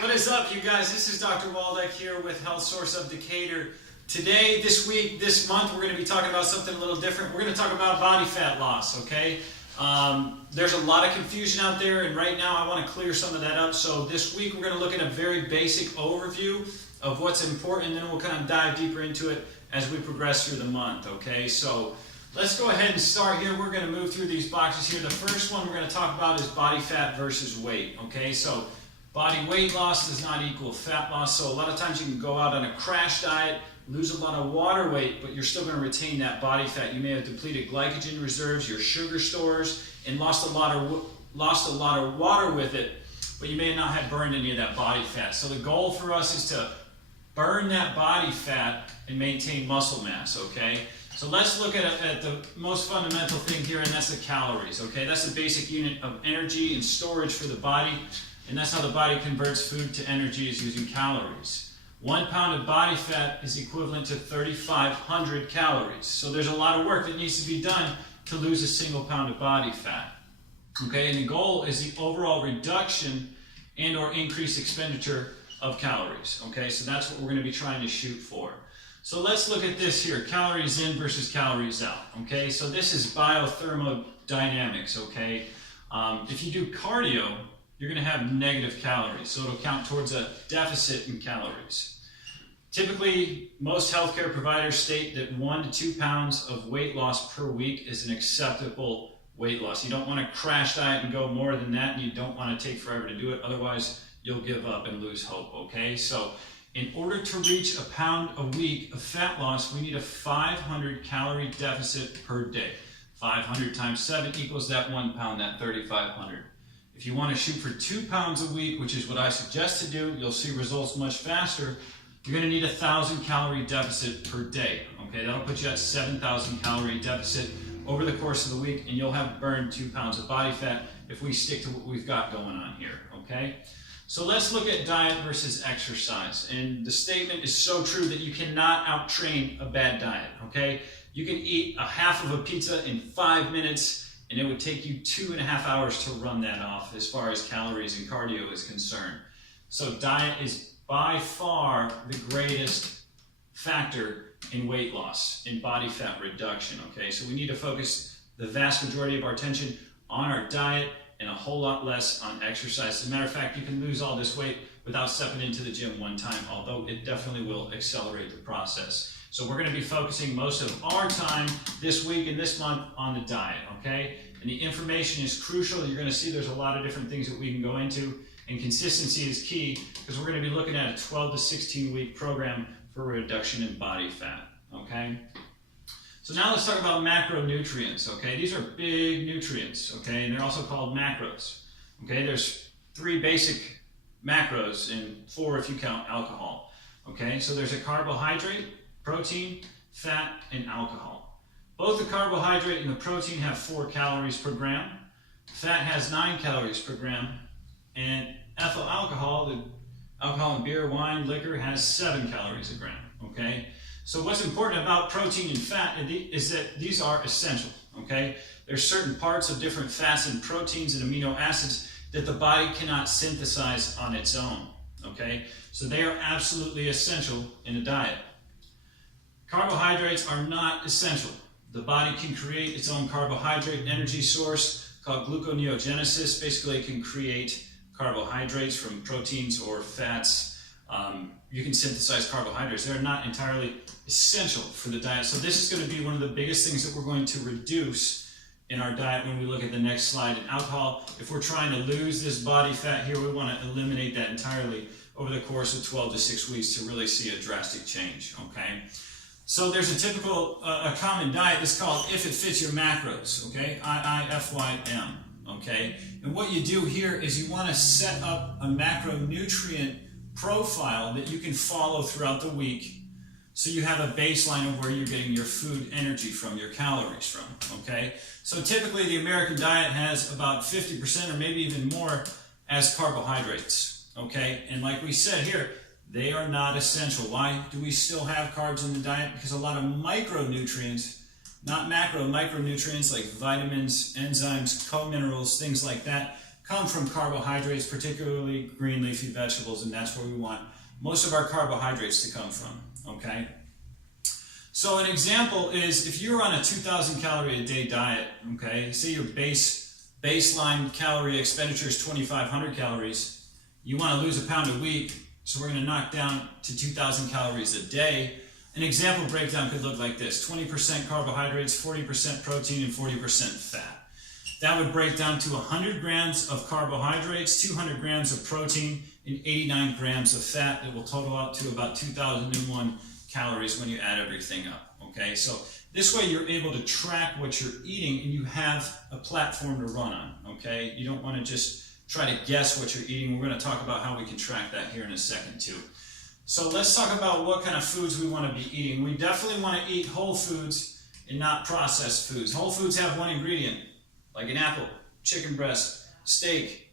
What is up, you guys? This is Dr. Waldeck here with Health Source of Decatur. Today, this week, this month, we're going to be talking about something a little different. We're going to talk about body fat loss, okay? There's a lot of confusion out there, and right now I want to clear some of that up. So this week, we're going to look at a very basic overview of what's important, and then we'll kind of dive deeper into it as we progress through the month, okay? So let's go ahead and start here. We're going to move through these boxes here. The first one we're going to talk about is body fat versus weight, okay? So body weight loss does not equal fat loss. So a lot of times you can go out on a crash diet, lose a lot of water weight, but you're still going to retain that body fat. You may have depleted glycogen reserves, your sugar stores, and lost a lot of water with it, but you may not have burned any of that body fat. So the goal for us is to burn that body fat and maintain muscle mass, okay? So let's look at the most fundamental thing here, and that's the calories, okay? That's the basic unit of energy and storage for the body, and that's how the body converts food to energy, is using calories. 1 pound of body fat is equivalent to 3,500 calories. So there's a lot of work that needs to be done to lose a single pound of body fat, okay? And the goal is the overall reduction and or increased expenditure of calories, okay? So that's what we're going to be trying to shoot for. So let's look at this here, calories in versus calories out, okay? So this is biothermodynamics, okay? If you do cardio, you're going to have negative calories, so it'll count towards a deficit in calories. Typically, most healthcare providers state that 1 to 2 pounds of weight loss per week is an acceptable weight loss. You don't want to crash diet and go more than that, and you don't want to take forever to do it, otherwise you'll give up and lose hope, okay? So in order to reach a pound a week of fat loss, we need a 500 calorie deficit per day. 500 times 7 equals that 1 pound, that 3,500. If you want to shoot for 2 pounds a week, which is what I suggest to do, you'll see results much faster. You're going to need a 1,000 calorie deficit per day. Okay, that'll put you at 7,000 calorie deficit over the course of the week, and you'll have burned 2 pounds of body fat if we stick to what we've got going on here. Okay, so let's look at diet versus exercise. And the statement is so true that you cannot out-train a bad diet. Okay, you can eat a half of a pizza in 5 minutes, and it would take you 2.5 hours to run that off as far as calories and cardio is concerned. So diet is by far the greatest factor in weight loss, in body fat reduction, okay? So we need to focus the vast majority of our attention on our diet and a whole lot less on exercise. As a matter of fact, you can lose all this weight without stepping into the gym one time, although it definitely will accelerate the process. So we're going to be focusing most of our time this week and this month on the diet, okay? And the information is crucial. You're going to see there's a lot of different things that we can go into, and consistency is key because we're going to be looking at a 12 to 16 week program for reduction in body fat, okay? So now let's talk about macronutrients, okay? These are big nutrients, okay? And they're also called macros, okay? There's 3 basic macros and 4 if you count alcohol, okay? So there's a carbohydrate, protein, fat, and alcohol. Both the carbohydrate and the protein have 4 calories per gram. Fat has 9 calories per gram. And ethyl alcohol, the alcohol in beer, wine, liquor, has 7 calories a gram, okay? So what's important about protein and fat is that these are essential, okay? There's certain parts of different fats and proteins and amino acids that the body cannot synthesize on its own, okay? So they are absolutely essential in a diet. Carbohydrates are not essential. The body can create its own carbohydrate energy source called gluconeogenesis. Basically, it can create carbohydrates from proteins or fats. You can synthesize carbohydrates. They're not entirely essential for the diet. So this is going to be one of the biggest things that we're going to reduce in our diet when we look at the next slide. And alcohol, if we're trying to lose this body fat here, we want to eliminate that entirely over the course of 12 to 6 weeks to really see a drastic change, okay? So there's a typical, a common diet that's called if it fits your macros, okay? IIFYM, okay? And what you do here is you want to set up a macronutrient profile that you can follow throughout the week so you have a baseline of where you're getting your food energy from, your calories from, okay? So typically the American diet has about 50% or maybe even more as carbohydrates, okay? And like we said here, they are not essential. Why do we still have carbs in the diet? Because a lot of micronutrients, not macro, micronutrients like vitamins, enzymes, co-minerals, things like that, come from carbohydrates, particularly green leafy vegetables, and that's where we want most of our carbohydrates to come from, okay? So an example is if you're on a 2,000 calorie a day diet, okay, say your baseline calorie expenditure is 2,500 calories, you want to lose a pound a week, so we're going to knock down to 2,000 calories a day. An example breakdown could look like this: 20% carbohydrates, 40% protein, and 40% fat. That would break down to 100 grams of carbohydrates, 200 grams of protein, and 89 grams of fat. That will total out to about 2,001 calories when you add everything up, okay? So this way you're able to track what you're eating and you have a platform to run on, okay? You don't want to just try to guess what you're eating. We're going to talk about how we can track that here in a second too. So let's talk about what kind of foods we want to be eating. We definitely want to eat whole foods and not processed foods. Whole foods have one ingredient, like an apple, chicken breast, steak,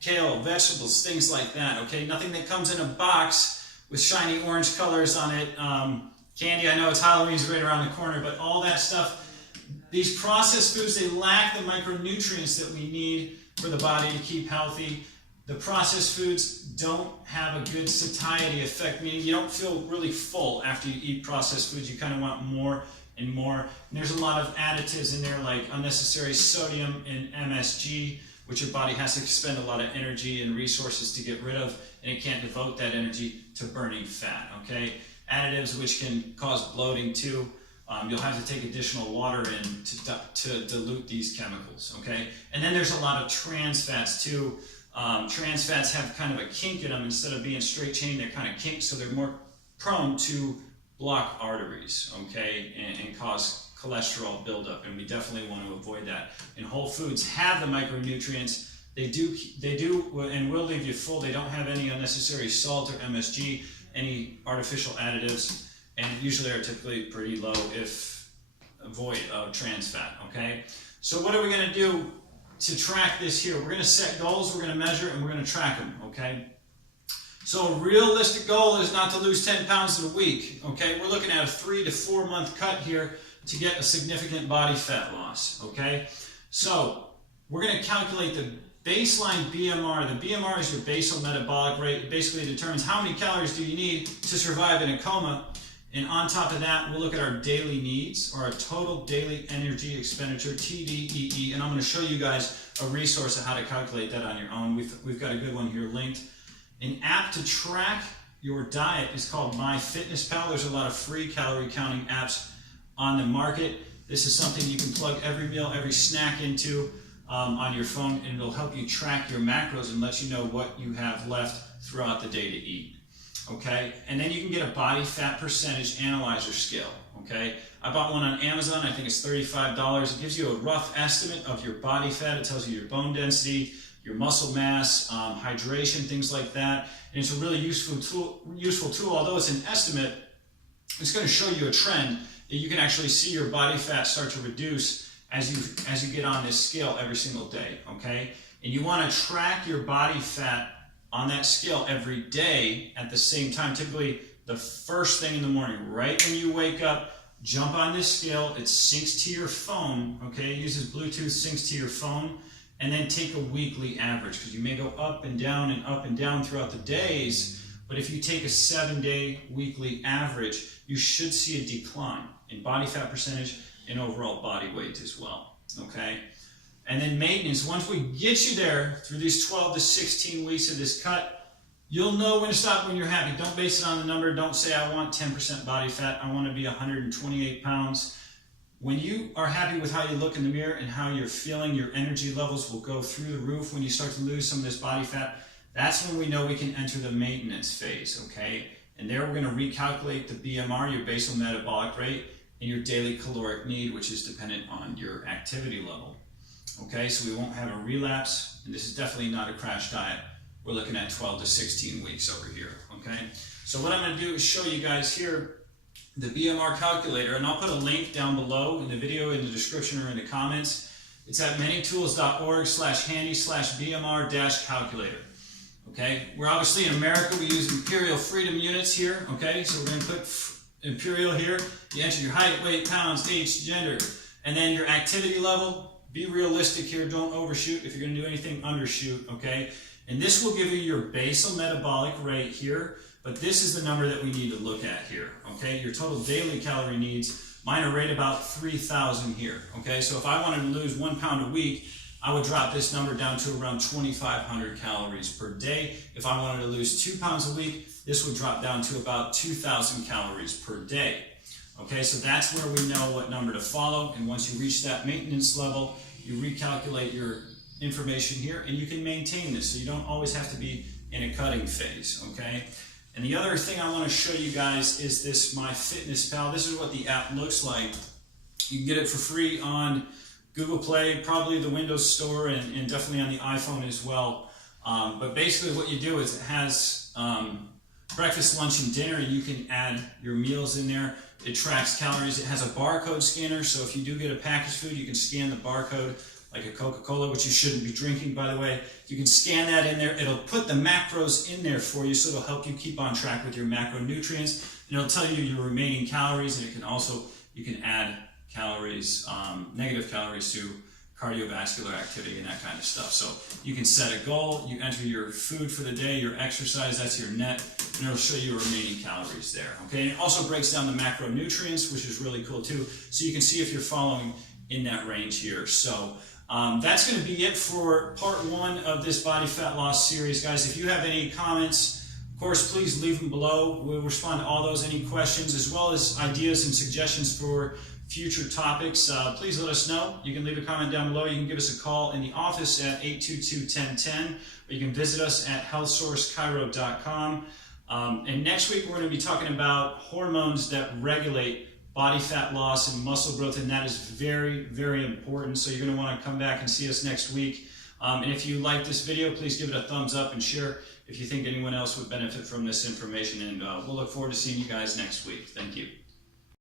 kale, vegetables, things like that, okay? Nothing that comes in a box with shiny orange colors on it. Candy, I know it's Halloween's right around the corner, but all that stuff, these processed foods, they lack the micronutrients that we need for the body to keep healthy. The processed foods don't have a good satiety effect, meaning you don't feel really full after you eat processed foods. You kind of want more and more. And there's a lot of additives in there like unnecessary sodium and MSG, which your body has to expend a lot of energy and resources to get rid of, and it can't devote that energy to burning fat, okay? Additives which can cause bloating too. You'll have to take additional water in to dilute these chemicals, okay? And then there's a lot of trans fats too. Trans fats have kind of a kink in them. Instead of being straight chain, they're kind of kinked, so they're more prone to block arteries, okay, and cause cholesterol buildup, and we definitely want to avoid that. And whole foods have the micronutrients. They do and will leave you full. They don't have any unnecessary salt or MSG, any artificial additives, and usually are typically pretty low, if void of trans fat, okay? So what are we going to do to track this here? We're going to set goals, we're going to measure, and we're going to track them, okay? So a realistic goal is not to lose 10 pounds in a week, okay? We're looking at a 3 to 4 month cut here to get a significant body fat loss, okay? So we're going to calculate the baseline BMR. The BMR is your basal metabolic rate. It basically determines how many calories do you need to survive in a coma. And on top of that, we'll look at our daily needs, or our total daily energy expenditure, TDEE. And I'm going to show you guys a resource of how to calculate that on your own. We've got a good one here linked. An app to track your diet is called MyFitnessPal. There's a lot of free calorie counting apps on the market. This is something you can plug every meal, every snack into on your phone, and it'll help you track your macros and let you know what you have left throughout the day to eat. Okay, and then you can get a body fat percentage analyzer scale. Okay, I bought one on Amazon. I think it's $35. It gives you a rough estimate of your body fat. It tells you your bone density, your muscle mass, hydration, things like that. And it's a really useful tool. Although it's an estimate, it's going to show you a trend that you can actually see your body fat start to reduce as you get on this scale every single day. Okay, and you want to track your body fat on that scale every day at the same time. Typically the first thing in the morning, right when you wake up, jump on this scale. It syncs to your phone, okay? It uses Bluetooth, syncs to your phone, and then take a weekly average, because you may go up and down throughout the days, but if you take a 7-day weekly average, you should see a decline in body fat percentage and overall body weight as well, okay? And then maintenance, once we get you there through these 12 to 16 weeks of this cut, you'll know when to stop when you're happy. Don't base it on the number. Don't say, I want 10% body fat. I want to be 128 pounds. When you are happy with how you look in the mirror and how you're feeling, your energy levels will go through the roof when you start to lose some of this body fat. That's when we know we can enter the maintenance phase, okay? And there we're going to recalculate the BMR, your basal metabolic rate, and your daily caloric need, which is dependent on your activity level. Okay, so we won't have a relapse, and this is definitely not a crash diet. We're looking at 12 to 16 weeks over here, okay? So what I'm going to do is show you guys here the Bmr Calculator, and I'll put a link down below in the video, in the description, or in the comments. It's at manytools.org/handy/Bmr-calculator, okay? We're obviously in America. We use imperial freedom units here, okay? So we're going to put imperial here. You enter your height, weight, pounds, age, gender, and then your activity level. be realistic here. Don't overshoot. If you're going to do anything, undershoot, okay? And this will give you your basal metabolic rate here, but this is the number that we need to look at here, okay? Your total daily calorie needs, mine are right about 3,000 here, okay? So if I wanted to lose 1 pound a week, I would drop this number down to around 2,500 calories per day. If I wanted to lose 2 pounds a week, this would drop down to about 2,000 calories per day. Okay, so that's where we know what number to follow, and once you reach that maintenance level, you recalculate your information here, and you can maintain this, so you don't always have to be in a cutting phase, okay? And the other thing I want to show you guys is this MyFitnessPal. This is what the app looks like. You can get it for free on Google Play, probably the Windows Store, and definitely on the iPhone as well. But basically what you do is it has breakfast, lunch, and dinner, and you can add your meals in there. It tracks calories. It has a barcode scanner, so if you do get a packaged food, you can scan the barcode, like a Coca-Cola, which you shouldn't be drinking, by the way. You can scan that in there. It'll put the macros in there for you, so it'll help you keep on track with your macronutrients, and it'll tell you your remaining calories, and it can also, you can add calories, negative calories to cardiovascular activity and that kind of stuff. So you can set a goal, you enter your food for the day, your exercise, that's your net, and it'll show you your remaining calories there, okay? And it also breaks down the macronutrients, which is really cool too, so you can see if you're following in that range here. So that's going to be it for part 1 of this body fat loss series, guys. If you have any comments, of course, please leave them below. We'll respond to all those, any questions, as well as ideas and suggestions for future topics. Please let us know. You can leave a comment down below. You can give us a call in the office at 822-1010, or you can visit us at healthsourcechiro.com. And next week we're going to be talking about hormones that regulate body fat loss and muscle growth, and that is very, very important. So you're going to want to come back and see us next week. And if you like this video, please give it a thumbs up and share if you think anyone else would benefit from this information. And we'll look forward to seeing you guys next week. Thank you.